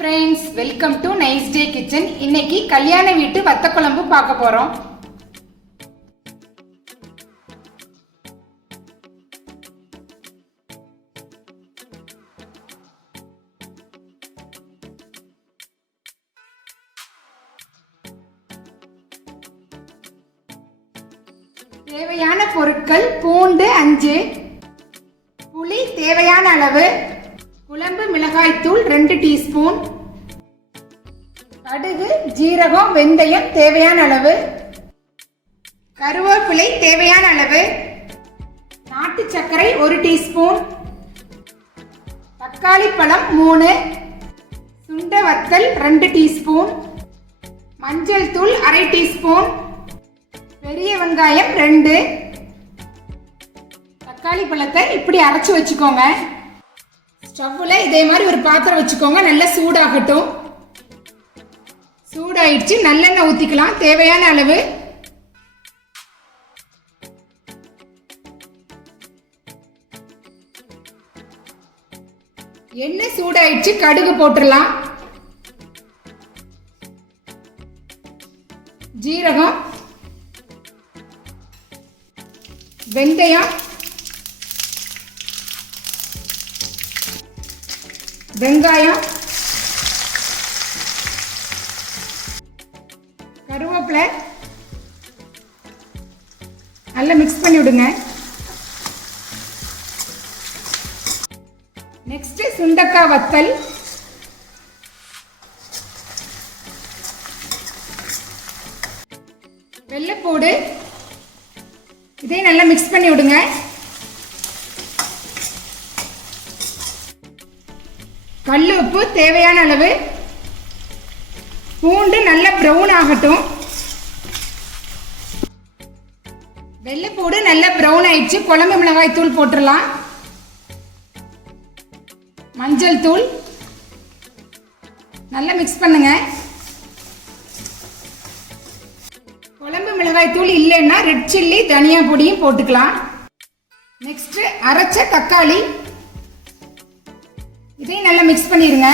friends, welcome to Nicedaykitchen. இன்னைக்கு கல்யாண வீட்டு வத்த குழம்பு பார்க்க போறோம். தேவையான பொருட்கள்: பூண்டு 5, புளி தேவையான அளவு, குழம்பு மிளகாய் தூள் 2 டீஸ்பூன், கடுகு, ஜீரகம், வெந்தயம் தேவையான அளவு, கருவேப்பிலை தேவையான அளவு, நாட்டு சர்க்கரை 1 டீஸ்பூன், தக்காளி பழம் 3, சுண்ட வத்தல் 2 டீஸ்பூன், மஞ்சள் தூள் 1/2 டீஸ்பூன், பெரிய வெங்காயம் 2. தக்காளி பழத்தை இப்படி அரைச்சு வச்சுக்கோங்க. ஸ்டவ்ல இதே மாதிரி ஒரு பாத்திரம் வச்சுக்கோங்க. நல்லா சூடாகட்டும். சூடாயிடுச்சு. நல்லெண்ணெய் ஊத்திக்கலாம் தேவையான அளவு. எண்ணெய் சூடாயிடுச்சு. கடுகு போட்டுடலாம். ஜீரகம், வெந்தயம், வெங்காயம், கருவேப்பிலை நல்லா மிக்ஸ் பண்ணி விடுங்க. நெக்ஸ்ட் சுண்டக்காய் வத்தல், வெள்ளைப்பூடு, இதையும் நல்லா மிக்ஸ் பண்ணி விடுங்க. கல் உப்பு தேவையான அளவு. பூண்டு நல்லா ப்ரௌன் ஆகட்டும். வெள்ளைப்பூடு நல்லா ப்ரௌன் ஆயிடுச்சு. குழம்பு மிளகாய் தூள் போட்டுடலாம். மஞ்சள் தூள் நல்லா மிக்ஸ் பண்ணுங்க. குழம்பு மிளகாய் தூள் இல்லைன்னா ரெட் சில்லி தனியா பொடியும் போட்டுக்கலாம். நெக்ஸ்ட் அரைச்ச தக்காளி, இதையும் நல்லா மிக்ஸ் பண்ணிடுங்க.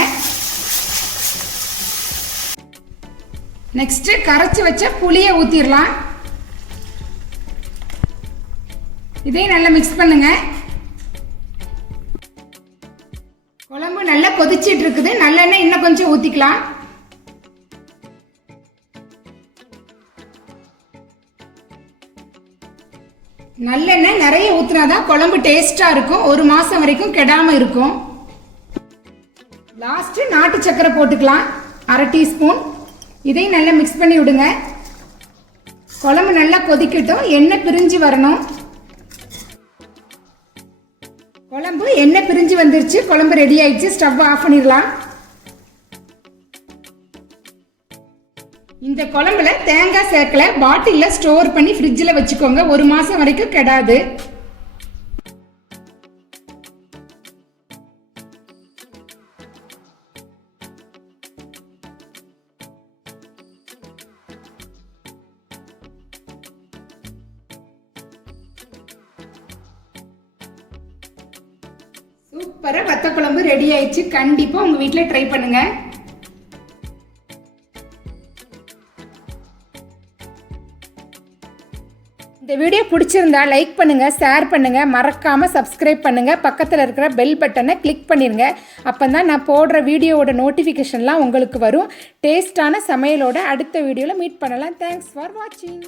நெக்ஸ்ட் கரைச்சி வச்ச புளியை ஊத்திடலாம். இதையும் நல்லா மிக்ஸ் பண்ணுங்க. குழம்பு நல்லா கொதிச்சிட்டு இருக்குது. நல்லெண்ணெய் இன்னும் கொஞ்சம் ஊத்திக்கலாம். நல்லெண்ணெய் நிறைய ஊத்துனாதான் குழம்பு டேஸ்டா இருக்கும். 1 மாசம் வரைக்கும் கெடாம இருக்கும். லாஸ்ட் நாட்டு சர்க்கரை போட்டுக்கலாம் 1/2 டீஸ்பூன். இதையும் நல்லா மிக்ஸ் பண்ணி விடுங்க. குழம்பு நல்லா கொதிக்கட்டும். எண்ணெய் பிரிஞ்சு வரணும். குழம்பு எண்ணெய் பிரிஞ்சு வந்துருச்சு. குழம்பு ரெடி ஆயிடுச்சு. ஸ்டவ் ஆஃப் பண்ணிடலாம். இந்த குழம்புல தேங்காய் சேர்க்கல. பாட்டில்ல ஸ்டோர் பண்ணி ஃப்ரிட்ஜில் வச்சுக்கோங்க. 1 மாசம் வரைக்கும் கெடாது. சூப்பரா வத்த குழம்பு ரெடி ஆயிடுச்சு. கண்டிப்பா உங்க வீட்ல ட்ரை பண்ணுங்க. இந்த வீடியோ பிடிச்சிருந்தா லைக் பண்ணுங்க, ஷேர் பண்ணுங்க, மறக்காம சப்ஸ்கிரைப் பண்ணுங்க. பக்கத்தில் இருக்கிற பெல் பட்டனை கிளிக் பண்ணிருங்க. அப்பதான் நான் போடுற வீடியோவோட நோட்டிஃபிகேஷன்லாம் உங்களுக்கு வரும். டேஸ்டான சமையலோட அடுத்த வீடியோவில் மீட் பண்ணலாம். தேங்க்ஸ் ஃபார் வாட்சிங்.